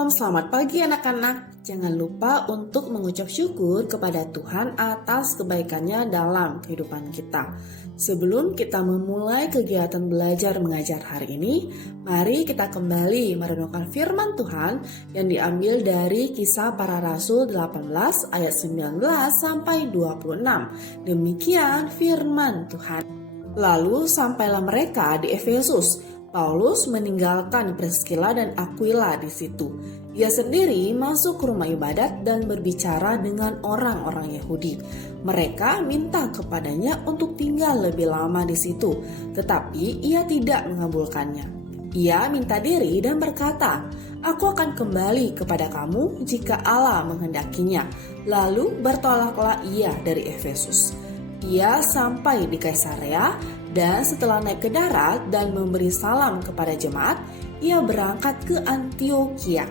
Shalom, selamat pagi anak-anak. Jangan lupa untuk mengucap syukur kepada Tuhan atas kebaikannya dalam kehidupan kita. Sebelum kita memulai kegiatan belajar mengajar hari ini, mari kita kembali merenungkan firman Tuhan yang diambil dari Kisah Para Rasul 18 ayat 19 sampai 26. Demikian firman Tuhan. Lalu sampailah mereka di Efesus. Paulus meninggalkan Priskila dan Aquila di situ. Ia sendiri masuk ke rumah ibadat dan berbicara dengan orang-orang Yahudi. Mereka minta kepadanya untuk tinggal lebih lama di situ, tetapi ia tidak mengabulkannya. Ia minta diri dan berkata, "Aku akan kembali kepada kamu jika Allah menghendakinya." Lalu bertolaklah ia dari Efesus. Ia sampai di Kaisarea dan setelah naik ke darat dan memberi salam kepada jemaat, ia berangkat ke Antiokhia.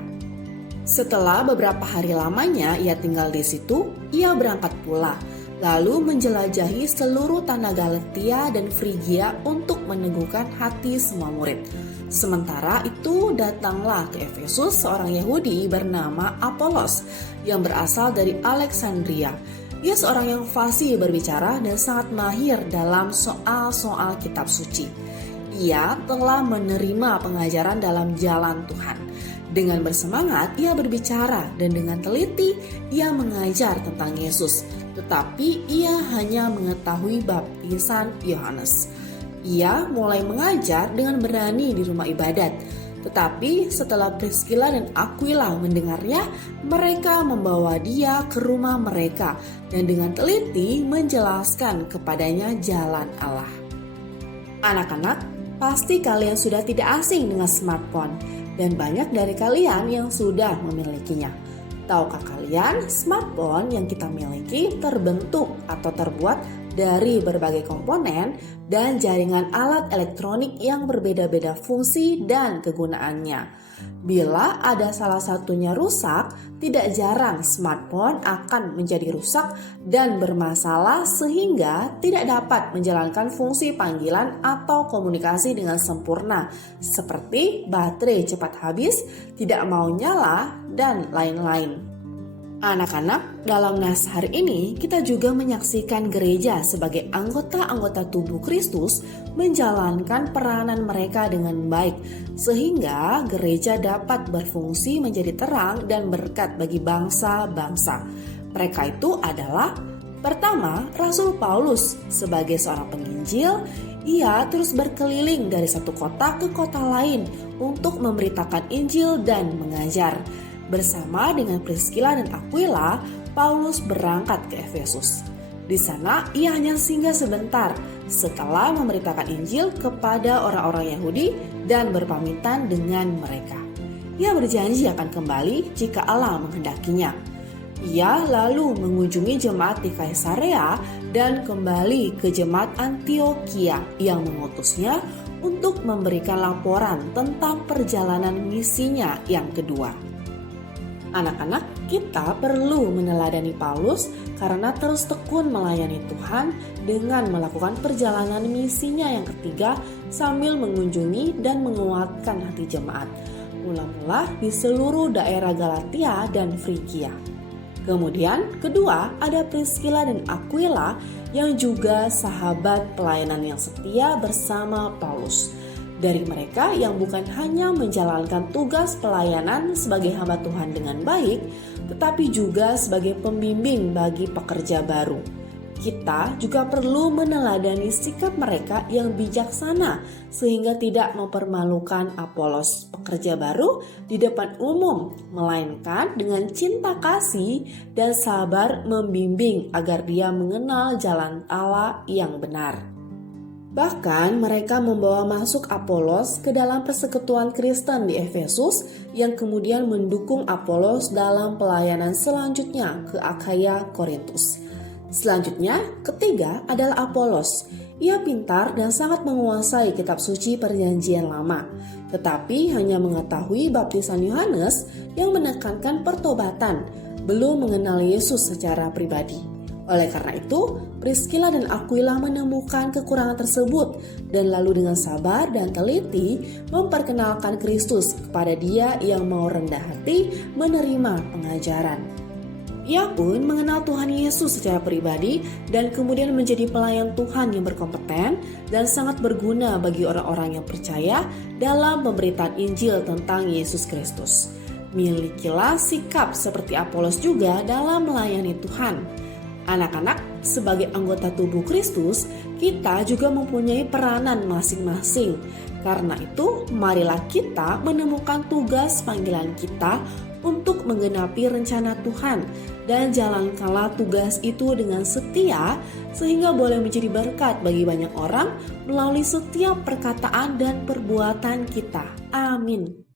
Setelah beberapa hari lamanya ia tinggal di situ, ia berangkat pula, lalu menjelajahi seluruh tanah Galatia dan Frigia untuk meneguhkan hati semua murid. Sementara itu datanglah ke Efesus seorang Yahudi bernama Apolos yang berasal dari Alexandria. Ia seorang yang fasih berbicara dan sangat mahir dalam soal-soal kitab suci. Ia telah menerima pengajaran dalam jalan Tuhan. Dengan bersemangat, ia berbicara dan dengan teliti ia mengajar tentang Yesus. Tetapi ia hanya mengetahui baptisan Yohanes. Ia mulai mengajar dengan berani di rumah ibadat. Tetapi setelah Priskila dan Aquila mendengarnya, mereka membawa dia ke rumah mereka dan dengan teliti menjelaskan kepadanya jalan Allah. Anak-anak, pasti kalian sudah tidak asing dengan smartphone dan banyak dari kalian yang sudah memilikinya. Tahukah kalian, smartphone yang kita miliki terbentuk atau terbuat dari berbagai komponen dan jaringan alat elektronik yang berbeda-beda fungsi dan kegunaannya. Bila ada salah satunya rusak, tidak jarang smartphone akan menjadi rusak dan bermasalah sehingga tidak dapat menjalankan fungsi panggilan atau komunikasi dengan sempurna, seperti baterai cepat habis, tidak mau nyala, dan lain-lain. Anak-anak, dalam nas hari ini kita juga menyaksikan gereja sebagai anggota-anggota tubuh Kristus menjalankan peranan mereka dengan baik sehingga gereja dapat berfungsi menjadi terang dan berkat bagi bangsa-bangsa. Mereka itu adalah: pertama, Rasul Paulus sebagai seorang penginjil. Ia terus berkeliling dari satu kota ke kota lain untuk memberitakan Injil dan mengajar. Bersama dengan Priskila dan Aquila, Paulus berangkat ke Efesus. Di sana ia hanya singgah sebentar setelah memberitakan Injil kepada orang-orang Yahudi dan berpamitan dengan mereka. Ia berjanji akan kembali jika Allah menghendakinya. Ia lalu mengunjungi jemaat di Kaisarea dan kembali ke jemaat Antiokhia yang mengutusnya untuk memberikan laporan tentang perjalanan misinya yang kedua. Anak-anak, kita perlu meneladani Paulus karena terus tekun melayani Tuhan dengan melakukan perjalanan misinya yang ketiga sambil mengunjungi dan menguatkan hati jemaat, mula-mula di seluruh daerah Galatia dan Frigia. Kemudian, kedua, ada Priskila dan Aquila yang juga sahabat pelayanan yang setia bersama Paulus. Dari mereka yang bukan hanya menjalankan tugas pelayanan sebagai hamba Tuhan dengan baik, tetapi juga sebagai pembimbing bagi pekerja baru. Kita juga perlu meneladani sikap mereka yang bijaksana sehingga tidak mempermalukan Apolos, pekerja baru, di depan umum, melainkan dengan cinta kasih dan sabar membimbing agar dia mengenal jalan Allah yang benar. Bahkan mereka membawa masuk Apolos ke dalam persekutuan Kristen di Efesus yang kemudian mendukung Apolos dalam pelayanan selanjutnya ke Akhaya, Korintus. Selanjutnya, ketiga adalah Apolos. Ia pintar dan sangat menguasai kitab suci Perjanjian Lama, tetapi hanya mengetahui baptisan Yohanes yang menekankan pertobatan, belum mengenal Yesus secara pribadi. Oleh karena itu, Priscilla dan Aquila menemukan kekurangan tersebut dan lalu dengan sabar dan teliti memperkenalkan Kristus kepada dia yang mau rendah hati menerima pengajaran. Ia pun mengenal Tuhan Yesus secara pribadi dan kemudian menjadi pelayan Tuhan yang berkompeten dan sangat berguna bagi orang-orang yang percaya dalam pemberitaan Injil tentang Yesus Kristus. Milikilah sikap seperti Apolos juga dalam melayani Tuhan. Anak-anak, sebagai anggota tubuh Kristus, kita juga mempunyai peranan masing-masing. Karena itu, marilah kita menemukan tugas panggilan kita untuk menggenapi rencana Tuhan dan jalankanlah tugas itu dengan setia sehingga boleh menjadi berkat bagi banyak orang melalui setiap perkataan dan perbuatan kita. Amin.